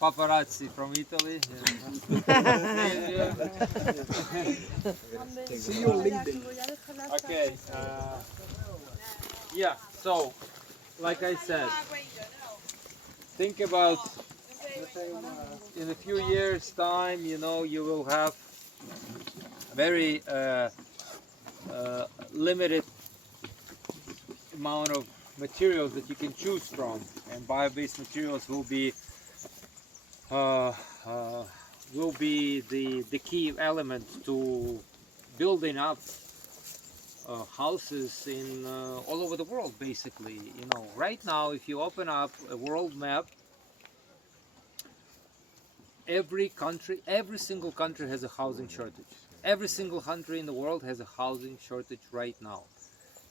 paparazzi from Italy. See you LinkedIn. Okay. Yeah. So, like I said, think about in a few years' time. You know, you will have very limited amount of materials that you can choose from, and bio-based materials uh, uh, will be the key element to building up houses in all over the world. Basically, you know, right now, if you open up a world map, every single country has a housing shortage. Every single country in the world has a housing shortage right now.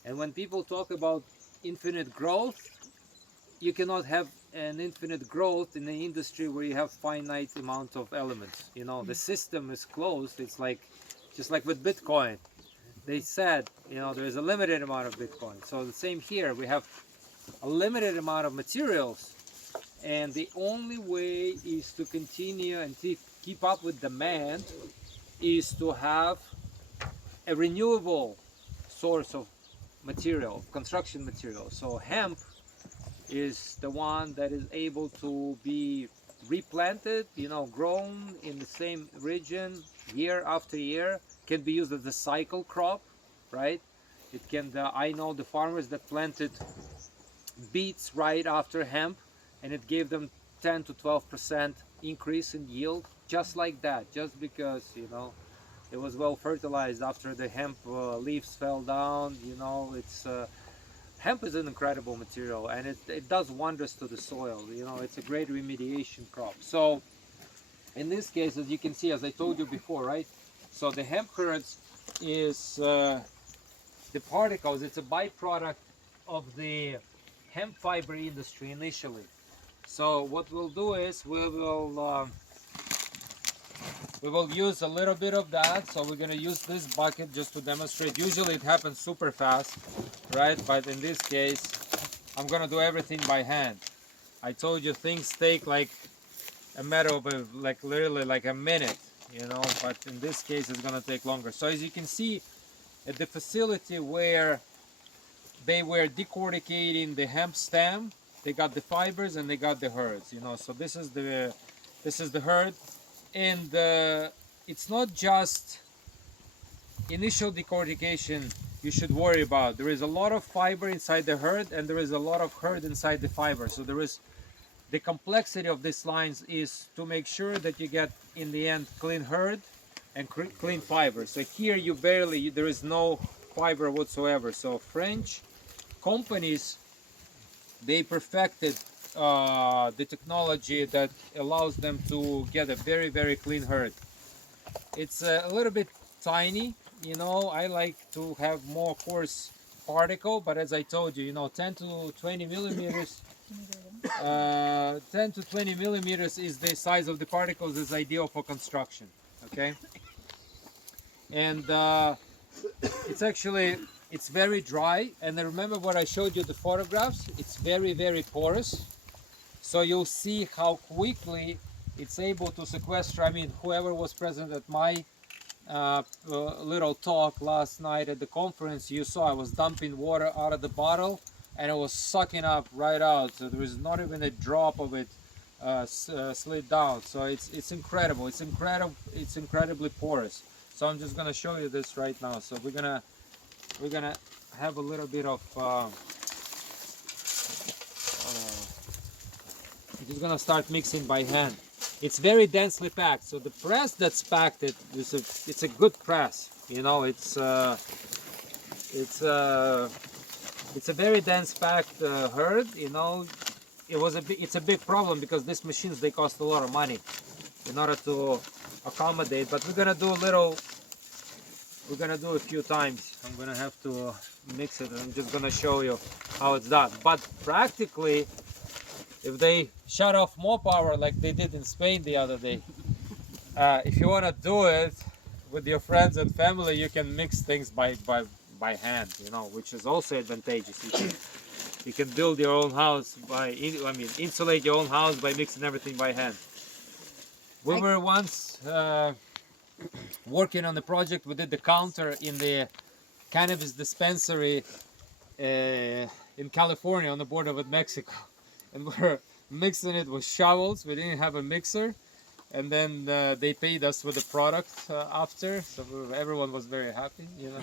And when people talk about infinite growth, you cannot have an infinite growth in an industry where you have finite amount of elements. You know, the system is closed. It's like, just like with Bitcoin. They said, you know, there is a limited amount of Bitcoin. So the same here, we have a limited amount of materials, and the only way is to continue and keep up with demand is to have a renewable source of material, construction material. So hemp is the one that is able to be replanted, you know, grown in the same region year after year, can be used as a cycle crop, right? It can, I know the farmers that planted beets right after hemp, and it gave them 10 to 12% increase in yield, just like that, just because, you know, it was well fertilized after the hemp leaves fell down. You know, it's hemp is an incredible material, and it does wonders to the soil. You know, it's a great remediation crop. So in this case, as you can see, as I told you before, right? So the hempcrete is the particles. It's a byproduct of the hemp fiber industry initially. So what we'll do is we will use a little bit of that. So we're going to use this bucket just to demonstrate. Usually it happens super fast, right? But in this case, I'm going to do everything by hand. I told you things take like a matter of like literally like a minute, you know, but in this case it's going to take longer. So as you can see at the facility where they were decorticating the hemp stem, they got the fibers and they got the herds, you know. So this is the herd. And it's not just initial decortication you should worry about. There is a lot of fiber inside the herd, and there is a lot of herd inside the fiber. So there is the complexity of these lines is to make sure that you get in the end clean herd and clean fiber. So here you barely, there is no fiber whatsoever. So French companies, they perfected the technology that allows them to get a very, very clean herd. It's a little bit tiny, you know. I like to have more coarse particle, but as I told you, you know, 10 to 20 millimeters 10 to 20 millimeters is the size of the particles is ideal for construction. Okay, and it's very dry, and I remember what I showed you the photographs. It's very, very porous. So you'll see how quickly it's able to sequester. I mean, whoever was present at my little talk last night at the conference, you saw I was dumping water out of the bottle and it was sucking up right out. So there was not even a drop of it slid down. So it's incredible. It's incredibly porous. So I'm just gonna show you this right now. So we're gonna have a little bit of I'm just gonna start mixing by hand. It's very densely packed. So the press that's packed it's a good press. You know, it's a very dense packed herd. You know, it's a big problem because these machines, they cost a lot of money in order to accommodate. But we're gonna do a few times. I'm gonna have to mix it. I'm just gonna show you how it's done. But practically, if they shut off more power like they did in Spain the other day, if you want to do it with your friends and family, you can mix things by hand, you know, which is also advantageous. You can build your own house insulate your own house by mixing everything by hand. We were once working on the project. We did the counter in the cannabis dispensary in California on the border with Mexico, and we're mixing it with shovels. We didn't have a mixer, and then they paid us with the product after, so everyone was very happy. You know,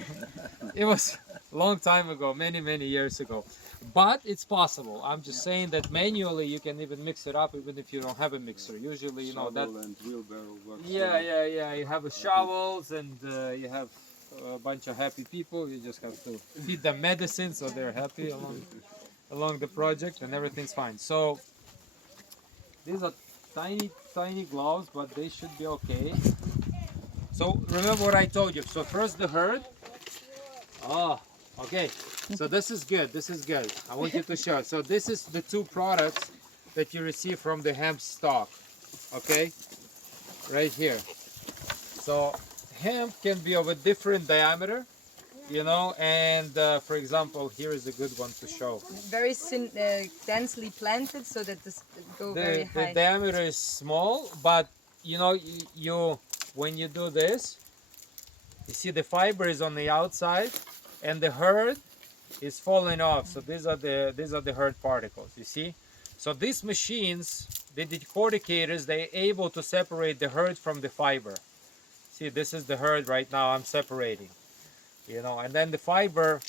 it was a long time ago, many years ago, but it's possible. I'm just saying that manually you can even mix it up, even if you don't have a mixer. Usually, you know that. And wheelbarrow works. Yeah. You have shovels, and you have a bunch of happy people. You just have to feed them medicine so they're happy along the project, and everything's fine. So these are tiny gloves, but they should be okay. So remember what I told you. So first the herd. Oh, okay. So this is good. This is good. I want you to show. So this is the two products that you receive from the hemp stock. Okay, right here. So hemp can be of a different diameter, you know, and for example, here is a good one to show. Very densely planted so that this go very high. The diameter is small, but you know, you when you do this, you see the fiber is on the outside, and the herd is falling off. So these are the herd particles. You see, so these machines, the decorticators, they're able to separate the herd from the fiber. See, this is the herd right now. I'm separating, you know, and then the fiber,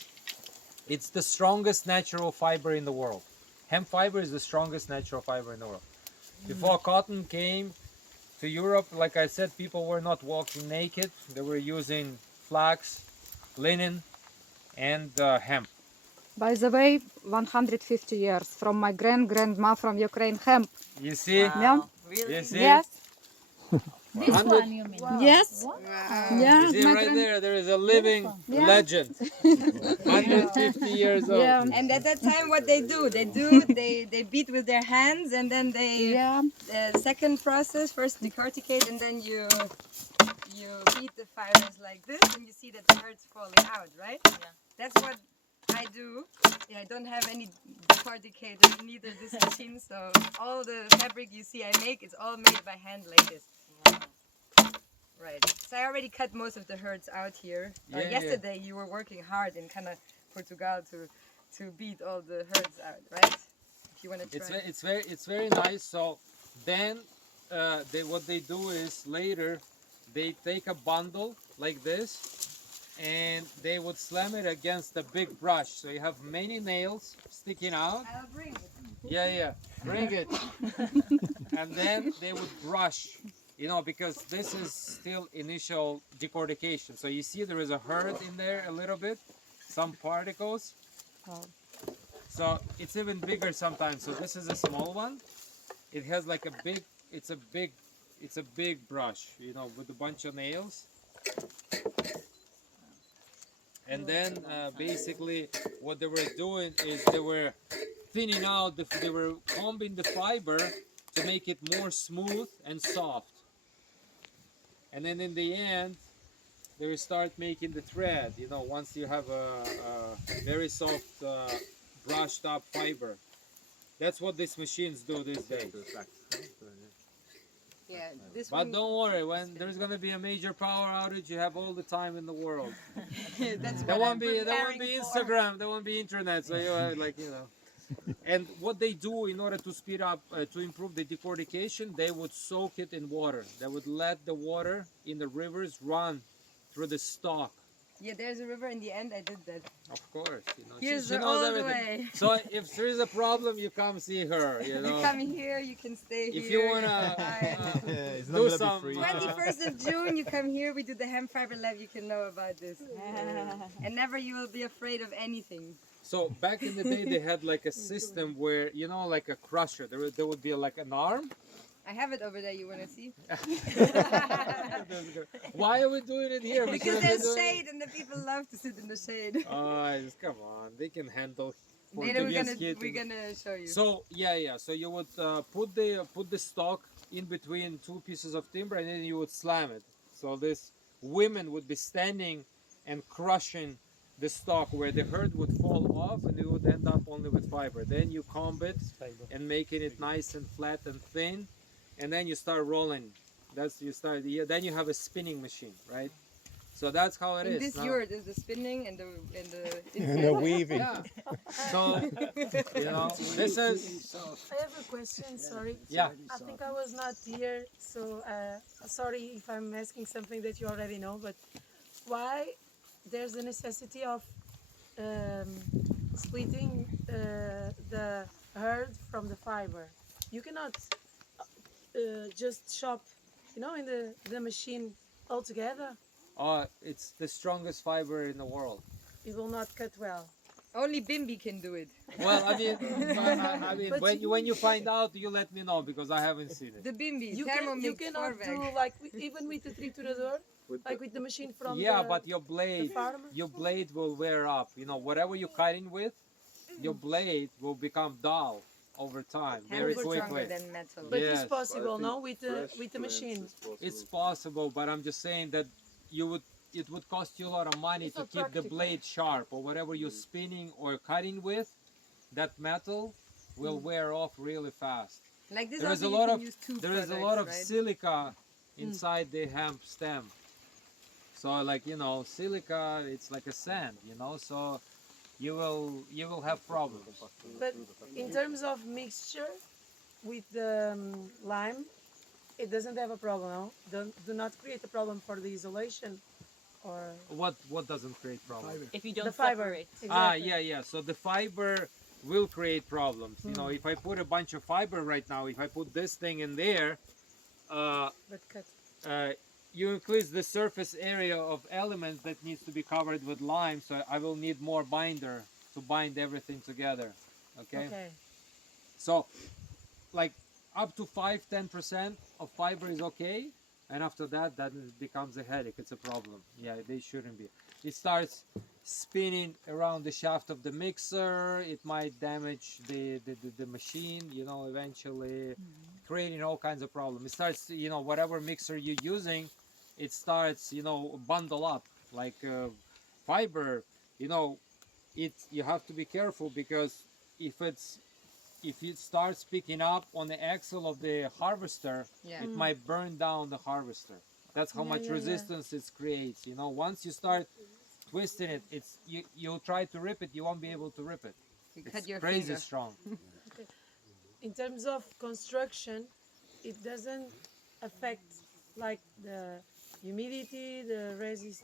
it's the strongest natural fiber in the world. Hemp fiber is the strongest natural fiber in the world. Before cotton came to Europe, like I said, people were not walking naked. They were using flax, linen, and hemp. By the way, 150 years from my grandma from Ukraine, hemp. You see? Wow. Yeah. Really? You see? Yes. This one you mean? Wow. Yes. Wow. Yeah. You see my right there is a living Yeah. legend. 150 years old. Yeah. And at that time, what they do, they beat with their hands, and then they Yeah. second process, first decorticate, and then you beat the fibers like this, and you see that the herd's falling out, right? Yeah. That's what I do. Yeah, I don't have any decorticator, neither this machine, so all the fabric you see I make, it's all made by hand like this. Right. So I already cut most of the herds out here. Yeah, yesterday you were working hard in kind of Portugal to beat all the herds out, right? If you want to try. It's very nice. So then what they do is later they take a bundle like this, and they would slam it against a big brush. So you have many nails sticking out. I'll bring it. Yeah, bring it. And then they would brush, you know, because this is still initial decortication. So you see there is a herd in there a little bit, some particles. So it's even bigger sometimes. So this is a small one. It has like it's a big brush, you know, with a bunch of nails. And then basically what they were doing is they were thinning out, they were combing the fiber to make it more smooth and soft. And then in the end, they will start making the thread, you know, once you have a very soft brushed up fiber. That's what these machines do these days. Yeah, this But one. don't worry, when there's gonna be a major power outage, you have all the time in the world. That's There what won't I'm be preparing for. Instagram, there won't be internet, so you have, like, you know. And what they do in order to speed up, to improve the decortication, they would soak it in water. They would let the water in the rivers run through the stalk. Yeah, there's a river in the end. I did that. Of course, you know. Here's she the knows old everything. way. So if there is a problem, you come see her, you know. You come here, you can stay here. If you wanna It's not do gonna some, be free. 21st of June, you come here, we do the hemp fiber lab, you can know about this. And never you will be afraid of anything. so back in the day, they had like a system where, you know, like a crusher. There would be like an arm. I have it over there, you want to see? Why are we doing it here? Because we're there's doing- shade and the people love to sit in the shade. Come on, they can handle Later Portuguese we're heating. gonna show you. So yeah. So you would put the stalk in between two pieces of timber, and then you would slam it. So this women would be standing and crushing the stalk where the herd would fall off, and it would end up only with fiber. Then you comb it and making it nice and flat and thin, and then you start rolling That's you start. Then you have a spinning machine, right? So that's how it In is. this now. yurt is the spinning and the And the weaving. Yeah. So you know, this is I have a question, sorry. yeah. I think I was not here, so sorry if I'm asking something that you already know, but why there's a necessity of splitting the herd from the fiber? You cannot just chop, in the machine altogether. It's the strongest fiber in the world. It will not cut well. only Bimbi can do it. Well, I mean, I mean, But when you find out, you let me know because I haven't seen it. The Bimbi, You Thermomix cannot Vorwerk. do like even with the triturador, like with the machine from Yeah, the, but your farmer? blade will wear up. You know, whatever you're cutting with, your blade will become dull over time, very Hammer stronger quickly. than metal. But Yes. it's possible, no, with the Fresh machine. plants is possible. It's possible, but I'm just saying that it would cost you a lot of money to keep the blade sharp, or whatever you're spinning or cutting with, that metal will wear off really fast. Like this There is also a you lot can of use two there is a products, lot of right? silica inside the hemp stem. So like, you know, silica, it's like a sand, you know, so you will have problems. But in terms of mixture with the lime, it doesn't have a problem, no? Do not create a problem for the isolation or What doesn't create problems? If you the don't fiber. separate. Exactly. Yeah. So the fiber will create problems. You know, if I put a bunch of fiber right now, if I put this thing in there, But cut. you increase the surface area of elements that needs to be covered with lime. So I will need more binder to bind everything together. Okay. Okay. So, like up to 5-10% of fiber is okay, and after that, it becomes a headache. It's a problem. Yeah, they shouldn't be. It starts spinning around the shaft of the mixer. It might damage the machine. You know, eventually creating all kinds of problems. It starts, you know, whatever mixer you're using, it starts, you know, bundle up like fiber. You know, you have to be careful because if it starts picking up on the axle of the harvester, Yeah. it might burn down the harvester. That's how much resistance it creates. You know, once you start twisting it, you'll try to rip it, you won't be able to rip it. You It's cut your crazy finger. strong. In terms of construction, it doesn't affect like the humidity, the resist,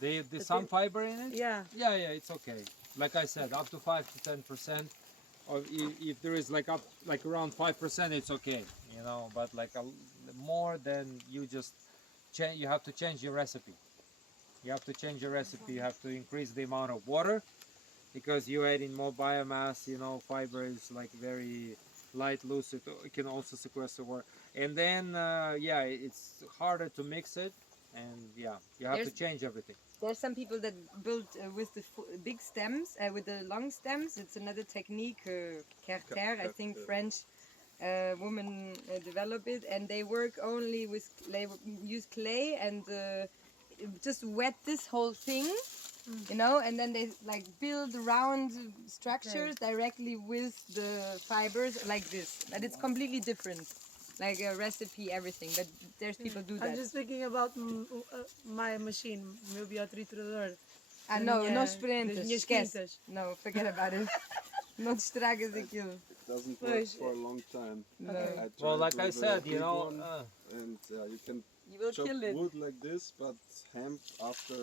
The some fiber in it? yeah. Yeah, it's okay. Like I said, up to 5 to 10%. Or if there is like around 5%, it's okay. You know, but like more than you just change. You have to change your recipe. You have to change your recipe. You have to increase the amount of water because you're adding more biomass. You know, fiber is like very light, loose. It can also sequester water. And then yeah, it's harder to mix it. And yeah, you have to There's- change everything. There's some people that build with the big stems, with the long stems. It's another technique, Carter, I think French women develop it, and they work only with they use clay and just wet this whole thing, you know, and then they like build round structures directly with the fibers like this, and it's completely different, like a recipe, everything. But there's people do that. I'm just thinking about my machine, maybe a triturador. Ah, no, das não minhas experientes, esquece. quintas. No, forget about it. Não te estragas aquilo. It doesn't work Pois. for a long time. No. I Well, tried like I with a said, you big know. one, and you can You will chop kill it. wood like this, but hemp after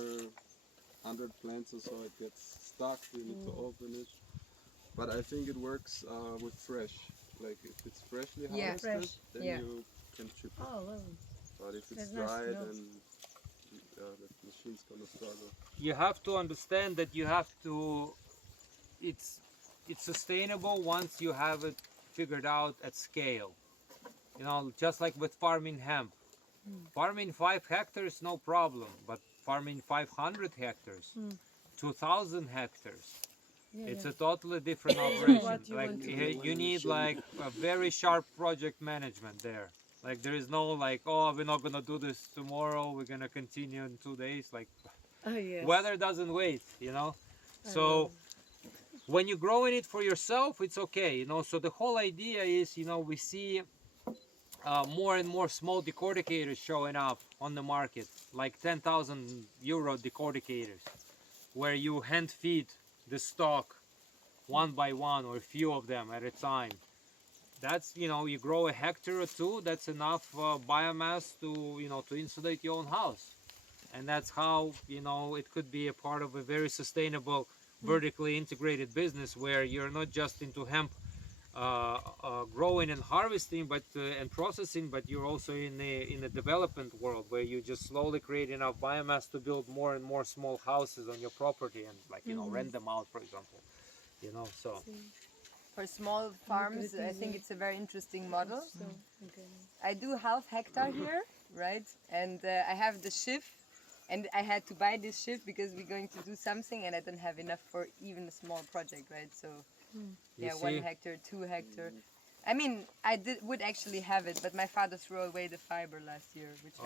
100 plants or so, it gets stuck. You need to open it. But I think it works with fresh. Like if it's freshly Yeah. harvested, Fresh. then Yeah. you can chip it. Oh, lovely. But if it's That's nice to dry, know. then the machine's gonna struggle. You have to understand that you have to it's sustainable once you have it figured out at scale, you know, just like with farming hemp. Farming 5 hectares, no problem, but farming 500 hectares, 2,000 hectares, it's a totally different operation. What you Like want to you need like a very sharp project management there. Like there is no like, oh, we're not gonna do this tomorrow, we're gonna continue in 2 days. Like Oh, yes. weather doesn't wait, you know. So when you're growing it for yourself, it's okay, you know. So the whole idea is, you know, we see more and more small decorticators showing up on the market, like 10,000 euro decorticators, where you hand feed the stock one by one or a few of them at a time. That's, you know, you grow a hectare or two, that's enough biomass to, you know, to insulate your own house. And that's how, you know, it could be a part of a very sustainable, vertically integrated business where you're not just into hemp growing and harvesting, but and processing, but you're also in a development world where you just slowly create enough biomass to build more and more small houses on your property and, like, you know, rent them out, for example. You know, so For small farms, I think it's a very interesting model. I do half hectare here, right? And I have the shift, and I had to buy this shift because we're going to do something, and I don't have enough for even a small project, right? So, yeah, You 1 see? hectare, 2 hectare. I mean, would actually have it, but my father threw away the fiber last year, which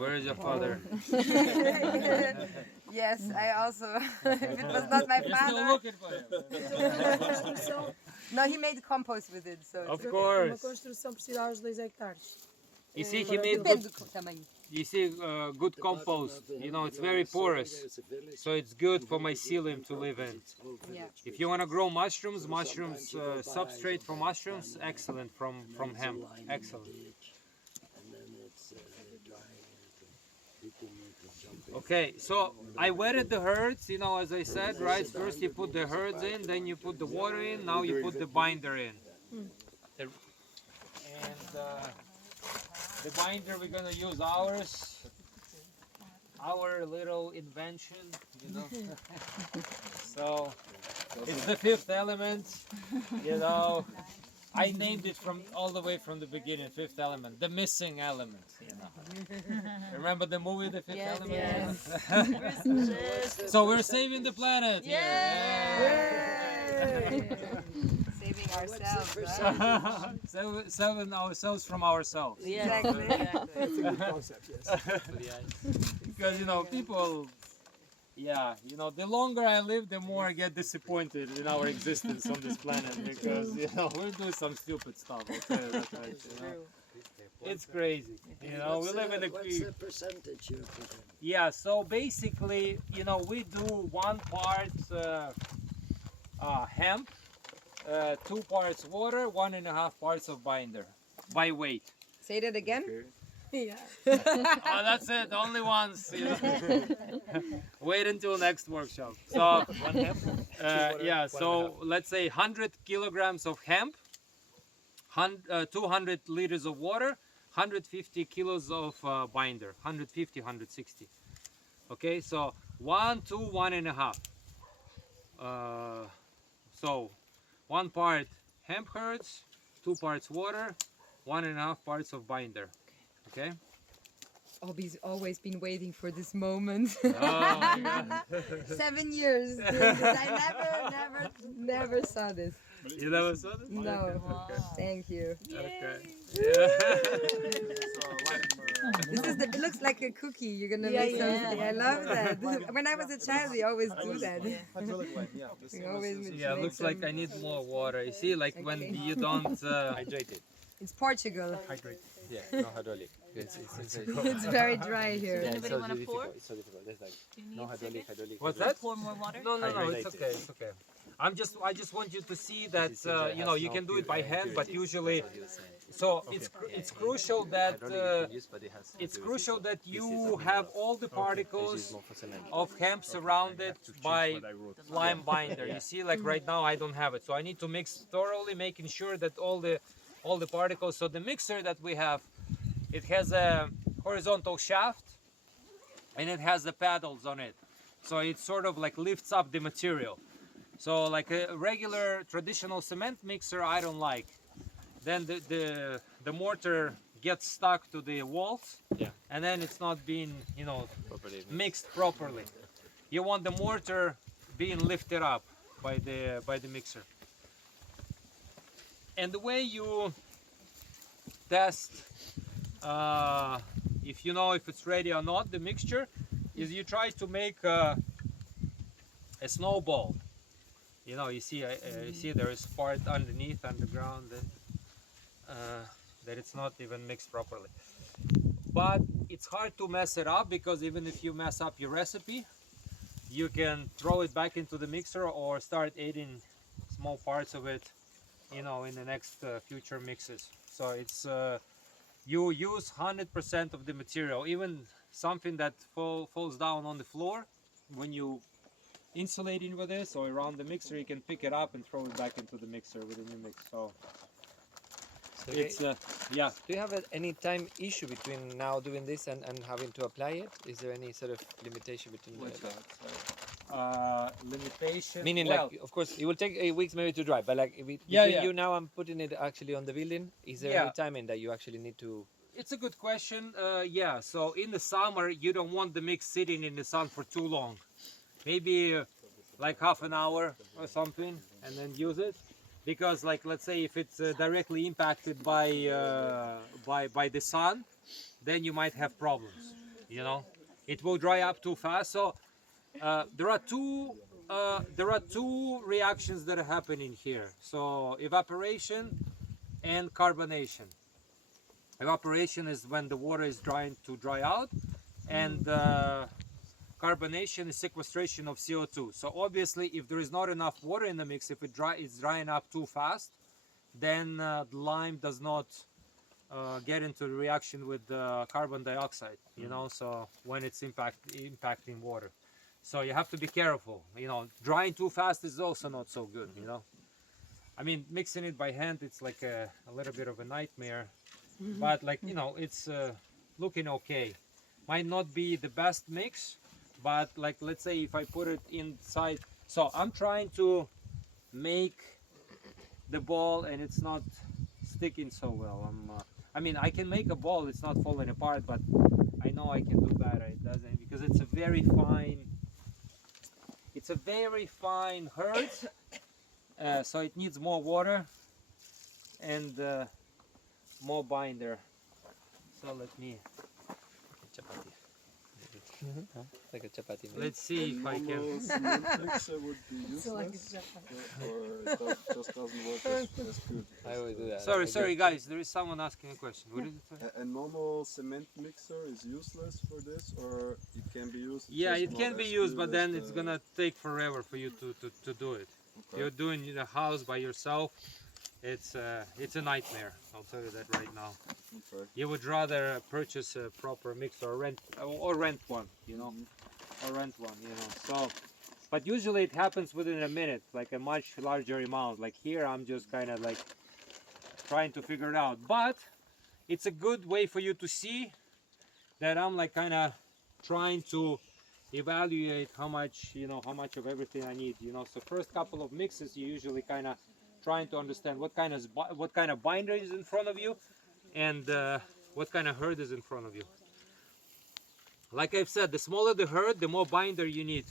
where is your father? yes, I also. If it was not my father, looking for him. no, he made compost with it, so. Of Uma course. construção precisava os 2 hectares. You see, he made Depende good, do tamanho. you see, good compost. You know, it's very porous, so it's good for mycelium to live in. Yeah. If you want to grow mushrooms, substrate for mushrooms, excellent from hemp, excellent. Okay, so I wetted the herds, you know, as I said, right? First you put the herds in, then you put the water in, now you put the binder in. And the binder, we're gonna use our little invention, you know. So it's the fifth element, you know. I named it from all the way from the beginning, fifth element, the missing element, you know. Remember the movie, The Fifth Element? Yes. So we're saving the planet. Here. Saving ourselves, right? Saving ourselves from ourselves. Exactly. That's a good concept, yes. Because, you know, people, yeah, you know, the longer I live, the more I get disappointed in our existence on this planet because, you know, we're doing some stupid stuff. I'll tell you that right, you know? It's crazy. You know, we live in a... What's the percentage you put in? Yeah, so basically, you know, we do 1 part hemp, 2 parts water, 1.5 parts of binder by weight. Say that again. Yeah. Oh, that's it. Only once. You know? Wait until next workshop. So, yeah. So let's say 100 kilograms of hemp, 200 liters of water, 150 kilos of binder, 150, 160. Okay. So 1, 2, 1.5. So 1 part hemp herds, 2 parts water, 1.5 parts of binder. Okay. Obi's always been waiting for this moment. Oh my God. 7 years. I never saw this. You never saw this? No. Thank you. Okay. Yeah. It looks like a cookie. You're gonna Yeah, make yeah. something. I love that. When I was a child, we always do that. We always Yeah, make looks like some- I need more water. You see, like when you don't. Hydrated. It's Portugal. Yeah, no hydraulic. It's It's very dry here. Anybody want to pour? It's so difficult. There's like Do you need no to take hydraulic. it? What's that? Pour more water? No, it's Hydrated. okay. It's okay. I just want you to see that you know you can do it by hand, but usually, so it's crucial that you have all the particles of hemp surrounded by lime binder. You see, like right now I don't have it, so I need to mix thoroughly, making sure that all the particles. So the mixer that we have, it has a horizontal shaft, and it has the paddles on it, so it sort of like lifts up the material. So like a regular traditional cement mixer, I don't like. Then the mortar gets stuck to the walls, and then it's not being, you know, mixed properly. You want the mortar being lifted up by the mixer. And the way you test if you know if it's ready or not, the mixture, is you try to make a snowball. You know, you see there is part underneath, underground. that it's not even mixed properly. But it's hard to mess it up, because even if you mess up your recipe, you can throw it back into the mixer or start adding small parts of it, you know, in the next future mixes. So it's you use 100% of the material, even something that falls down on the floor. When you insulating with this or around the mixer, you can pick it up and throw it back into the mixer with a new mix. So it's yeah. Do you have any time issue between now doing this and having to apply it? Is there any sort of limitation between What's the, that? Limitation. meaning, well, like, of course, it will take 8 weeks maybe to dry, but like if Yeah, between yeah. you now and putting it actually on the building, is there Yeah. any timing that you actually need to? it's a good question. Yeah. So in the summer, you don't want the mix sitting in the sun for too long. Maybe like half an hour or something, and then use it. Because, like, let's say if it's directly impacted by the sun, then you might have problems. You know, it will dry up too fast. So there are two reactions that are happening here. So evaporation and carbonation. Evaporation is when the water is trying to dry out, and carbonation is sequestration of CO2. So obviously, if there is not enough water in the mix, if it's drying up too fast, then the lime does not get into the reaction with the carbon dioxide. You know, so when it's impacting water, so you have to be careful. You know, drying too fast is also not so good. You know, I mean, mixing it by hand, it's like a little bit of a nightmare. But, like, you know, it's looking okay. Might not be the best mix, but, like, let's say if I put it inside. So I'm trying to make the ball and it's not sticking so well. I mean, I can make a ball, it's not falling apart, but I know I can do better. It doesn't, because it's a very fine herd, so it needs more water and more binder. So let me, Chapati. Like a chapati. maybe. let's see if I can. Normal cement mixer would be useless, or it just doesn't work as good. I will do that. Sorry guys, there is someone asking a question. What did it say? A normal cement mixer is useless for this, or it can be used? Yeah, just it not can be as used, good but as then the- it's gonna take forever for you to do it. Okay. You're doing the house by yourself. It's a nightmare. I'll tell you that right now. Okay. You would rather purchase a proper mixer or rent one, you know, or rent one, you know. So, but usually it happens within a minute, like a much larger amount. Like here, I'm just kind of like trying to figure it out. But it's a good way for you to see that I'm like kind of trying to evaluate how much, you know, how much of everything I need, you know. So first couple of mixes, you usually kind of trying to understand what kind of binder is in front of you, and what kind of herd is in front of you. Like I've said, the smaller the herd, the more binder you need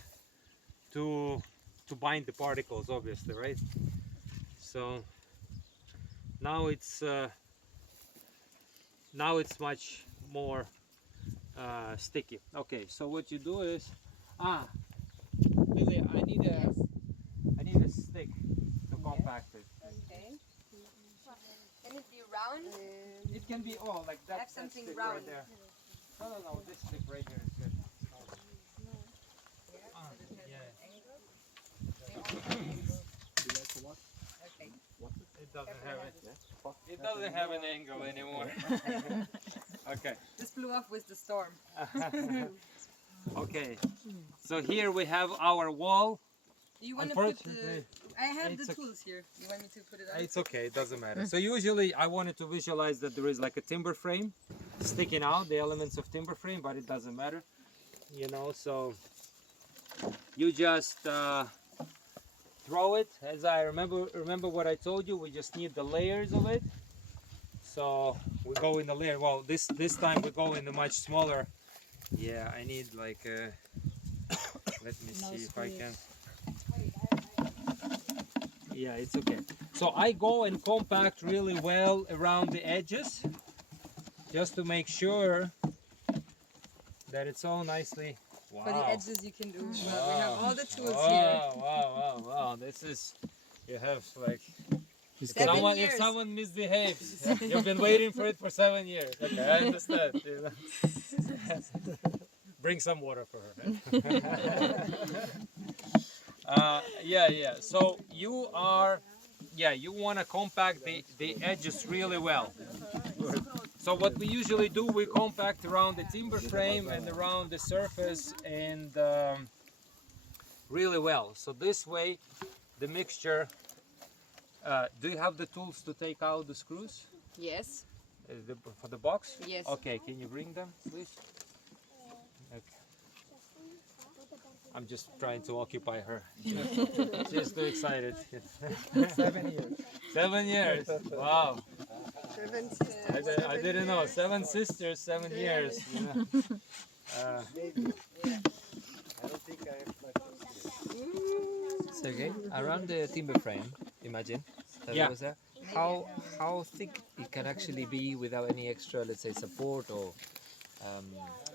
to bind the particles, obviously, right? So now it's much more sticky. Okay, so what you do is, Lily, I need a stick to compact it. Okay. Can it be round? It can be like that. Have something stick round. right there. No, this stick right here is good. Okay. It doesn't have it. It doesn't have an angle anymore. Okay. This blew off with the storm. Okay. So here we have our wall. Do you want to put Unfortunately, I have it's the a- tools here. You want me to put it on? It's okay, it doesn't matter. So usually I wanted to visualize that there is like a timber frame sticking out, the elements of timber frame, but it doesn't matter. You know, so you just throw it. As I remember what I told you, we just need the layers of it. So we go in the layer. Well, this time we go in the much smaller. Yeah, I need like let me see if I can. Yeah, it's okay. So I go and compact really well around the edges, just to make sure that it's all nicely. Wow. For the edges you can do. Well, we have all the tools Wow, here. wow. This is, you have like 7 years. If someone misbehaves, you've been waiting for it for 7 years. Okay, I understand. Bring some water for her. Yeah. So you are, you want to compact the edges really well. So what we usually do, we compact around the timber frame and around the surface and really well. So this way, the mixture. Do you have the tools to take out the screws Yes. for the box? Yes. Okay, can you bring them, please? Okay. I'm just trying to occupy her. She's too excited. 7 years. 7 years. Wow. 7 sisters. I didn't know. 7 sisters, 7 years. You know. Sergey, around the timber frame, imagine. That Yeah. was there. How thick it can actually be without any extra, let's say, support or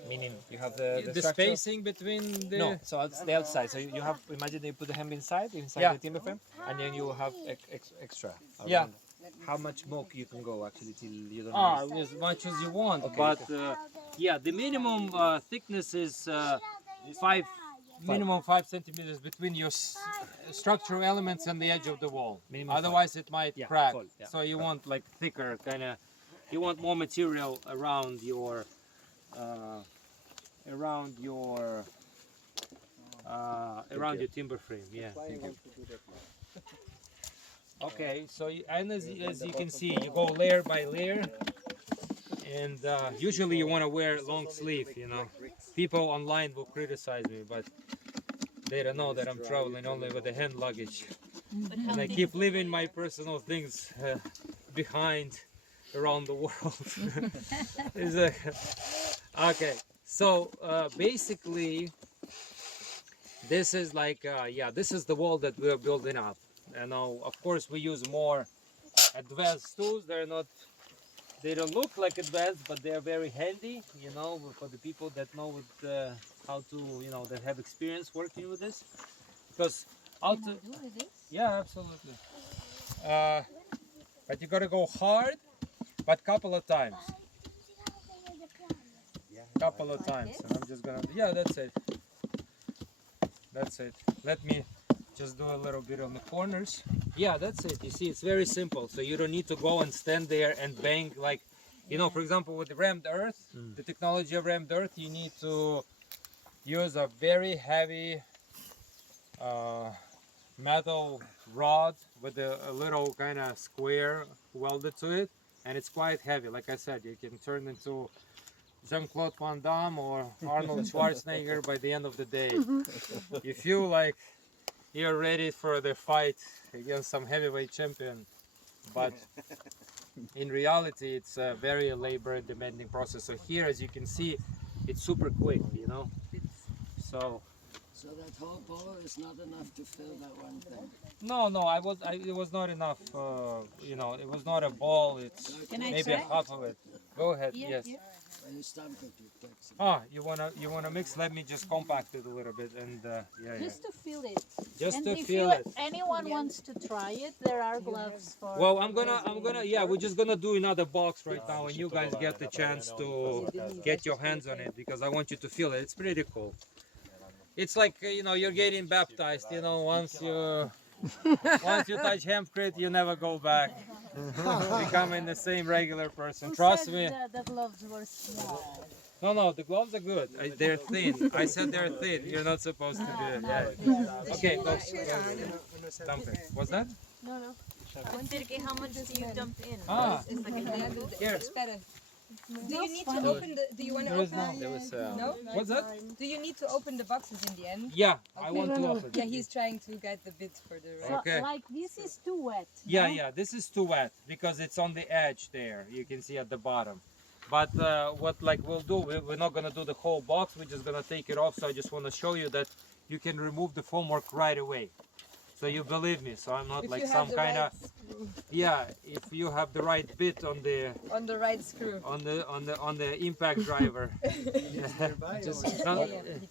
meaning you have the The structure? spacing between the. No, so it's the outside. So you have, imagine you put the hemp inside Yeah. the timber frame, and then you have extra. Yeah. around. How much more you can go actually till you don't use? As much as you want. Okay. But the minimum thickness is minimum 5 centimeters between your structural elements and the edge of the wall. Minimum Otherwise, it might crack. fall, yeah. So you want like thicker kind of. You want more material around your timber frame. Yeah. Okay, so and as you can see, you go layer by layer, and usually you want to wear long sleeve. You know, people online will criticize me, but they don't know that I'm traveling only with the hand luggage, and I keep leaving my personal things behind around the world. Okay, so basically, this is like this is the wall that we are building up. And now, of course, we use more advanced tools. They don't look like advanced, but they are very handy. You know, for the people that know how to, that have experience working with this. Because yeah, absolutely. But you gotta go hard, but couple of times. Couple of times. And I'm just gonna. Yeah, that's it. That's it. Let me just do a little bit on the corners. Yeah, that's it. You see, it's very simple. So you don't need to go and stand there and bang like, for example, with the rammed earth, the technology of rammed earth, you need to use a very heavy metal rod with a little kind of square welded to it, and it's quite heavy. Like I said, you can turn into Jean-Claude Van Damme or Arnold Schwarzenegger by the end of the day. You feel like you're ready for the fight against some heavyweight champion, but in reality it's a very labor demanding process. So here, as you can see, it's super quick, so that whole ball is not enough to fill that one thing. no, it was not enough. It was not a ball. It's maybe half of it. Go ahead. Yes. When you stamp it, you take some. You wanna mix? Let me just compact it a little bit, and Just to feel it. just And to if feel it. anyone wants to try it, there are gloves for. Well, I'm gonna, we're just gonna do another box right now, and you guys get the chance to get your hands on it, because I want you to feel it. It's pretty cool. It's like, you're getting baptized, once you touch Hempcrete, you never go back. Becoming the same regular person. Who Trust said me. The gloves were small. No, the gloves are good. They're thin. I said they're thin. You're not supposed to do it. Yeah. Okay, go. Dump it. What's that? No. How much do you dump in? Here. Do you need to open the? Do you want to open? No. What's that? Do you need to open the boxes in the end? Yeah, I want to open. Yeah, he's trying to get the bit for the. So, Okay. like this is too wet. Yeah, this is too wet because it's on the edge there. You can see at the bottom. But what we'll do, we're not gonna do the whole box. We're just gonna take it off. So I just want to show you that you can remove the formwork right away. So you believe me. So I'm not like some kind of. Yeah, if you have the right bit on the right screw. on the impact driver. Just No,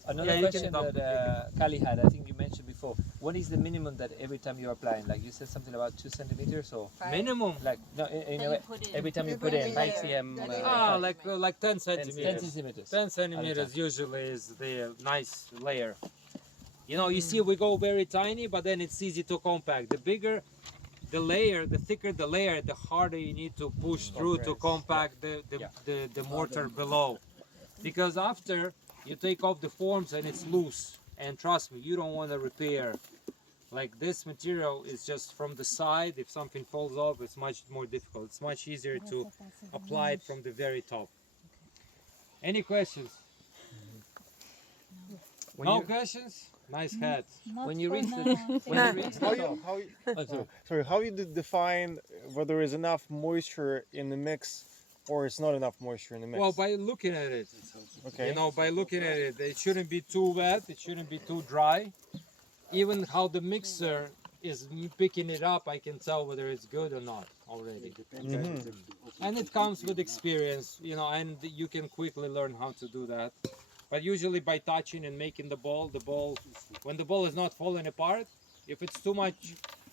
another you question can dump that Kali had. I think you mentioned mentioned before, what is the minimum that every time you're applying? Like you said something about 2 centimeters or Minimum. like no, in a you way, put in. every time you put in Like 10 10 centimeters. centimeters. 10 centimeters usually is the nice layer. You know, you see we go very tiny, but then it's easy to compact. The bigger the layer, the thicker the layer, the harder you need to push through to compact the mortar below. Because after you take off the forms and it's loose, and trust me, you don't want to repair. Like this material is just from the side. If something falls off, it's much more difficult. It's much easier to apply it from the very top. Any questions? No questions? Nice hat. When you reach the How you define whether there's enough moisture in the mix or it's not enough moisture in the mix? Well, by looking at it, Okay. you know, by looking at it, it shouldn't be too wet, it shouldn't be too dry. Even how the mixer is picking it up, I can tell whether it's good or not already. And it comes with experience, you know, and you can quickly learn how to do that. But usually by touching and making the ball, when the ball is not falling apart, if it's too much,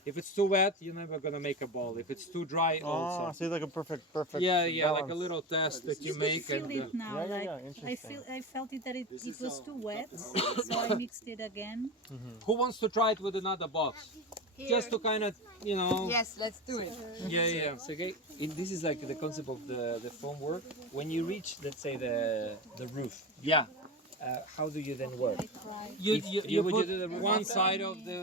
if it's too wet, you're never gonna make a ball. If it's too dry, also. So it's like a perfect. Yeah, like a balance. little test that you You make. feel And, it now. Interesting. I felt it that it was too wet, so I mixed it again. who wants to try it with another box? Just to kind of, you know. Yes, let's do it. Yeah. Sergey, this is like the concept of the foam work. When you reach, let's say, the roof, Yeah. how do you then work? You would put do the one side of the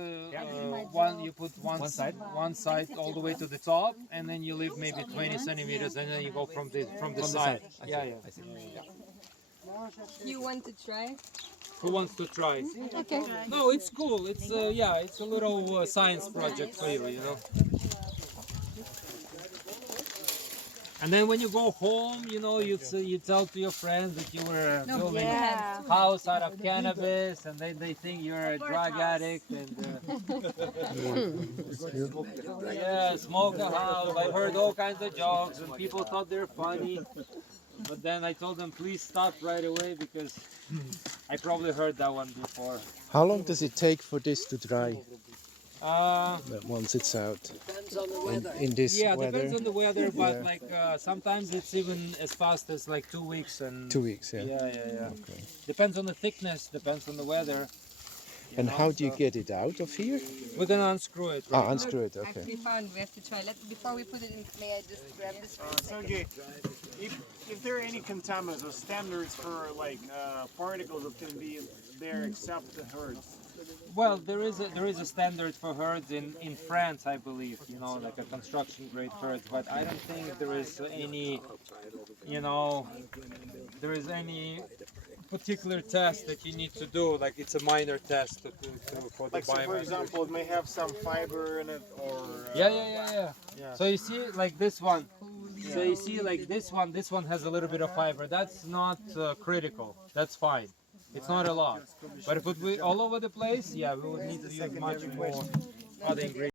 you put One side? one side all the way to the top, and then you leave maybe 20 centimeters, and then you go from the side. Yeah. I see. You want to try? Who wants to try? Okay. No, it's cool. It's it's a little science project for you, you know. And then when you go home, you know, you tell to your friends that you were building a house out of cannabis, and they think you're a drug addict. And yeah, smoke a house. I heard all kinds of jokes, and people thought they're funny. But then I told them, please stop right away, because I probably heard that one before. How long does it take for this to dry? Once it's out. Depends on the weather. In this Yeah, weather. depends on the weather, but like sometimes it's even as fast as like 2 weeks. And 2 weeks, yeah. Yeah. Depends on the thickness, depends on the weather. And how do you get it out of here? We're gonna unscrew it. Right? Unscrew it, okay. Actually found, we have to try. Before we put it in, may I just grab this for a second? Sergey, if there are any contaminants or standards for like particles that can be there except the herds? Well, there is a standard for herds in France, I believe. You know, like a construction grade herds. But I don't think there is any, you know, there is any particular test that you need to do. Like it's a minor test for the Like, so for biomass. example, it may have some fiber in it, or Yeah. So you see, like this one. So you see, like this one has a little bit of fiber. That's not critical. That's fine. It's not a lot. But if it would be all over the place, yeah, we would need to use much more other ingredients.